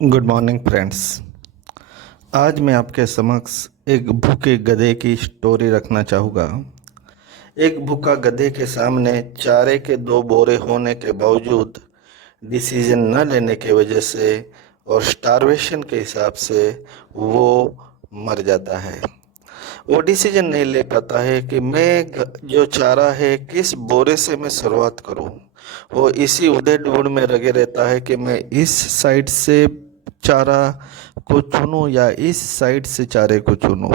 Good morning friends. आज मैं आपके समक्ष एक भूखे गधे की स्टोरी रखना चाहूँगा। एक भूखा गधे के सामने चारे के 2 बोरे होने के बावजूद डिसीजन न लेने की वजह से और स्टारवेशन के हिसाब से वो मर जाता है। वो डिसीजन नहीं ले पाता है कि जो चारा है किस बोरे से मैं शुरुआत करूं। वो इसी उधेड़-बुन में लगे रहता है कि मैं इस साइड से चारा को चुनूं या इस साइड से चारे को चुनूं,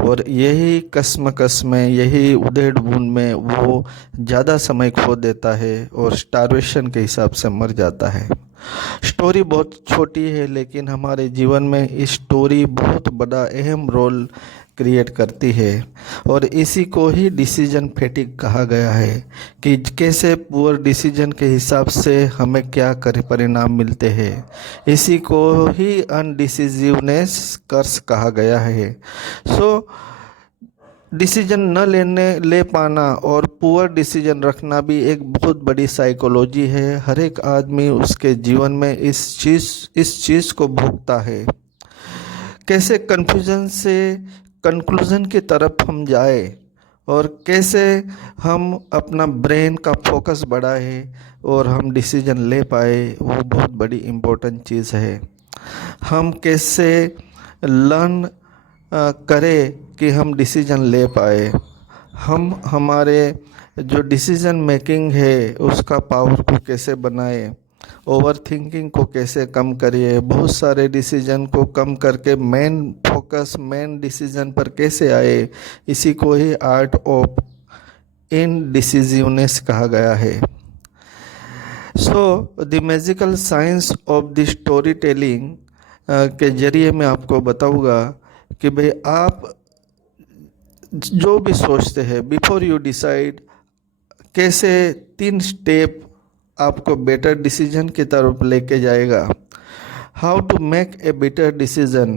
और यही कश्मकश में, यही उधेड़-बुन में वो ज़्यादा समय खो देता है और स्टारवेशन के हिसाब से मर जाता है। स्टोरी बहुत छोटी है, लेकिन हमारे जीवन में इस स्टोरी बहुत बड़ा अहम रोल क्रिएट करती है, और इसी को ही डिसीजन फैटिग कहा गया है कि कैसे पुअर डिसीजन के हिसाब से हमें क्या कर परिणाम मिलते हैं। इसी को ही अनडिसिजिवनेस कर्स कहा गया है। डिसीजन न ले पाना और पुअर डिसीजन रखना भी एक बहुत बड़ी साइकोलॉजी है। हर एक आदमी उसके जीवन में इस चीज़ को भोगता है। कैसे कन्फ्यूजन से कंक्लूजन की तरफ हम जाए और कैसे हम अपना ब्रेन का फोकस बढ़ाए और हम डिसीजन ले पाए, वो बहुत बड़ी इम्पोर्टेंट चीज़ है। हम कैसे लर्न करें कि हम डिसीजन ले पाए। हम हमारे जो डिसीजन मेकिंग है उसका पावर को कैसे बनाए, ओवर थिंकिंग को कैसे कम करिए, बहुत सारे डिसीजन को कम करके मेन फोकस मेन डिसीजन पर कैसे आए। इसी को ही आर्ट ऑफ इनडिसिजिवनेस कहा गया है। The magical science of the story telling के जरिए मैं आपको बताऊंगा कि भाई आप जो भी सोचते हैं, बिफोर यू डिसाइड, कैसे 3 स्टेप आपको बेटर डिसीजन की तरफ लेके जाएगा। How to make a better decision,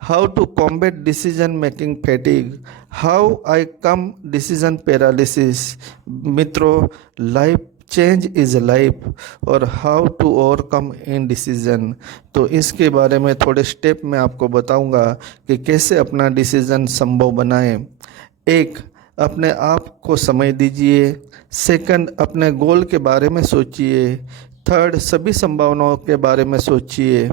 how to combat decision making fatigue, how I come decision paralysis. मित्रों, लाइफ चेंज इज़ लाइफ, और how to overcome in decision. तो इसके बारे में थोड़े स्टेप मैं आपको बताऊंगा कि कैसे अपना डिसीजन संभव बनाएं। 1, अपने आप को समय दीजिए। 2, अपने गोल के बारे में सोचिए। 3, सभी संभावनाओं के बारे में सोचिए।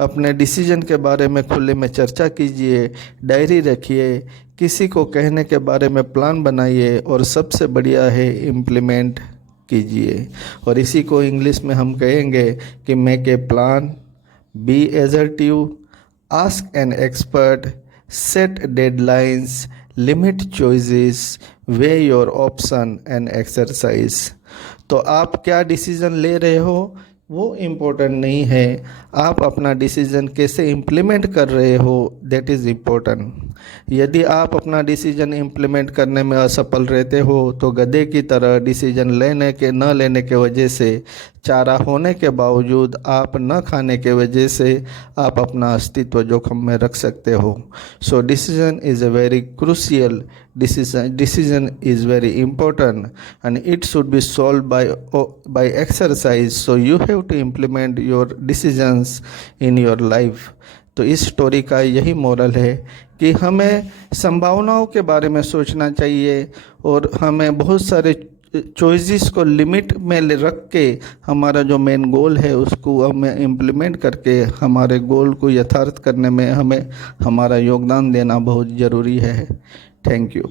अपने डिसीजन के बारे में खुले में चर्चा कीजिए, डायरी रखिए, किसी को कहने के बारे में प्लान बनाइए, और सबसे बढ़िया है इम्प्लीमेंट कीजिए। और इसी को इंग्लिश में हम कहेंगे कि make a plan, be assertive, ask an expert, set deadlines, limit choices, weigh your option and exercise. तो आप क्या डिसीजन ले रहे हो वो इम्पोर्टेंट नहीं है, आप अपना डिसीजन कैसे इम्प्लीमेंट कर रहे हो दैट इज़ इम्पोर्टेंट। यदि आप अपना डिसीजन इम्प्लीमेंट करने में असफल रहते हो तो गधे की तरह डिसीजन न लेने के वजह से, चारा होने के बावजूद आप न खाने के वजह से आप अपना अस्तित्व जोखिम में रख सकते हो। So decision is a very crucial decision is very important, and it should be solved by exercise. So you have to implement your decisions in your life. तो इस स्टोरी का यही मोरल है कि हमें संभावनाओं के बारे में सोचना चाहिए, और हमें बहुत सारे चॉइसेस को लिमिट में रख के हमारा जो मेन गोल है उसको हमें इम्प्लीमेंट करके हमारे गोल को यथार्थ करने में हमें हमारा योगदान देना बहुत ज़रूरी है। Thank you.